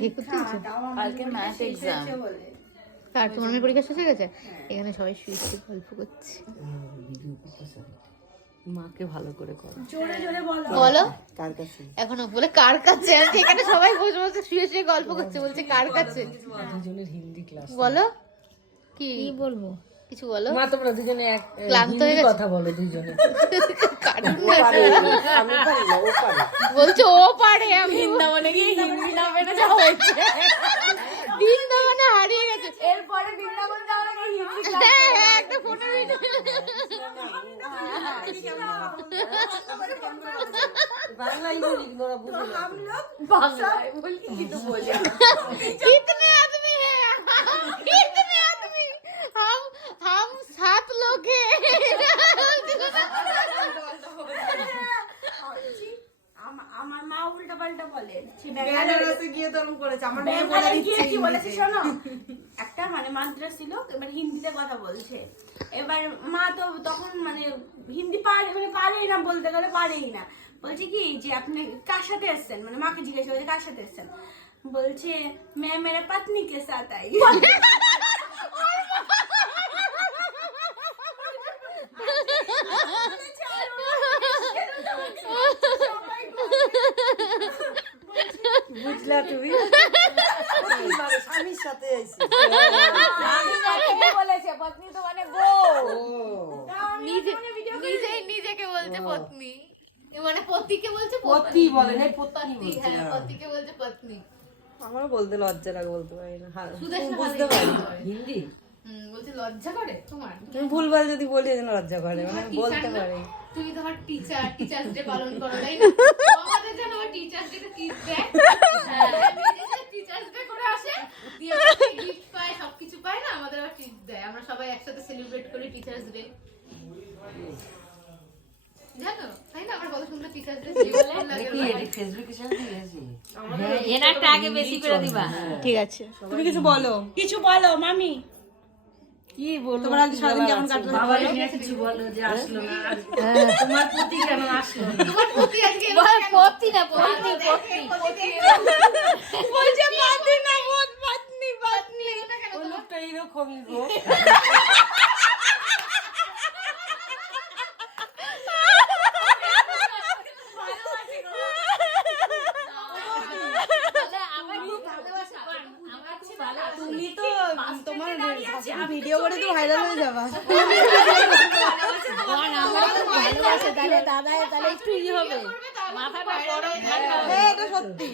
ঠিক করতেছো? কালকে ম্যাথ এক্সাম। কার তোমার মেয়ের পরীক্ষা শেষ হয়ে গেছে? এখানে সবাই শুয়ে শুয়ে গল্প করছে। মাকে ভালো করে করো। বলো কার কাছে? এখনো বলে কার কাছে? আমি এখানে সবাই বসে বসে শুয়ে শুয়ে গল্প করছে, বলছে কার কাছে? দুজনের হিন্দি ক্লাস। বলো কি কি বলবো? কিছু বলো। মা তোমরা দুজনে এক ক্লান্ত হয়ে হিন্দি গেছে? কথা বলো দুজনে। কার্টুন আমি পারি না, ও পারে। বলছে ও পারে। আমি বৃন্দাবনে গিয়ে হিন্দি না মেনে যাওয়া হয়েছে। বৃন্দাবনে হারিয়ে গেছে। এরপরে বৃন্দাবন যাওয়ার আগে হিন্দি হ্যাঁ হ্যাঁ একটা ফটো ভিডিও। বাংলা ইংরেজি ওরা বুঝে না। বাংলায় বলি কিন্তু বলি कितने आदमी हैं? कितने आदमी? हम 7 लोग हैं। আমার মা উল্টা পাল্টা বলে বেনারসে গিয়ে তো এরকম করেছে। আমার মেয়ে বলে বেঙ্গালে দিচ্ছে গিয়ে কি বলেছে হিন্দিতে। শোনো, একটা মানে মাদ্রাস ছিল, এবার হিন্দিতে কথা বলছে। এবার মা তো তখন মানে হিন্দি পারে মানে পারেই না, বলতে গেলে পারেই না। বলছে কি যে আপনি কার সাথে এসছেন, মানে মাকে জিজ্ঞাসা করছে কার সাথে এসছেন, বলছে मैं मेरे पत्नी के साथ आई। বুঝলা তুমি? স্বামীর সাথে আইছি। বলেছে পত্নী তো মানে বউ। নিজেই নিজেকে বলছে পত্নী, মানে পতিকে বলছে পতি বলে না, পত্নী পতি। বলছে। হ্যাঁ পতিকে বলছে পত্নী। আমারও বলতে লজ্জা লাগে, বলতে পারি না। সুদেশ তুমি না বুঝতে ভালোই পারি হয়। হিন্দি। বলছে লজ্জা করে তোমার? তুমি ভুলভাল যদি বলি যেন লজ্জা করে, মানে তোমার বলতে teacher না? পারি। তুমি তোমার টিচার্স ডে পালন করো তাই না? আমাদের জন্য টিচার্স ডে গিফট দেয়। টিচার্স ডে করে আসে, দিয়ে গিফট পায়, সবকিছু পায় না, আমাদের আবার টিপস দেয়। আমরা সবাই একসাথে সেলিব্রেট করি টিচার্স ডে। জানো তাই না? আমার কত সুন্দর টিচার্স ডে এনারটা আগে বেশি করে দিবা। ঠিক আছে। তুমি কিছু বলো। কিছু বলো মামি। কি বলবো? তোমার আজকে সারাদিন কেমন কাটলো? কিছু বলো যে আসলো না। তোমার প্রতি কেন আসলো না? তোমার পতি আজকে পত্নী না পত্নী পত্নী। বলছে পতি না বোধ পত্নী পত্নী। ওই লোকটা এরকমই গো। আমার খুব ভালোবাসা। আমার খুব ভালো। তুমি তো তোমার ভিডিও করে তো ভাইরাল হয়ে যাবা। ভালোবাসা তাহলে দাদা তাহলে একটু ই হবে। মাথাটা গরম ঠান্ডা হবে। হ্যাঁ, এটা সত্যি।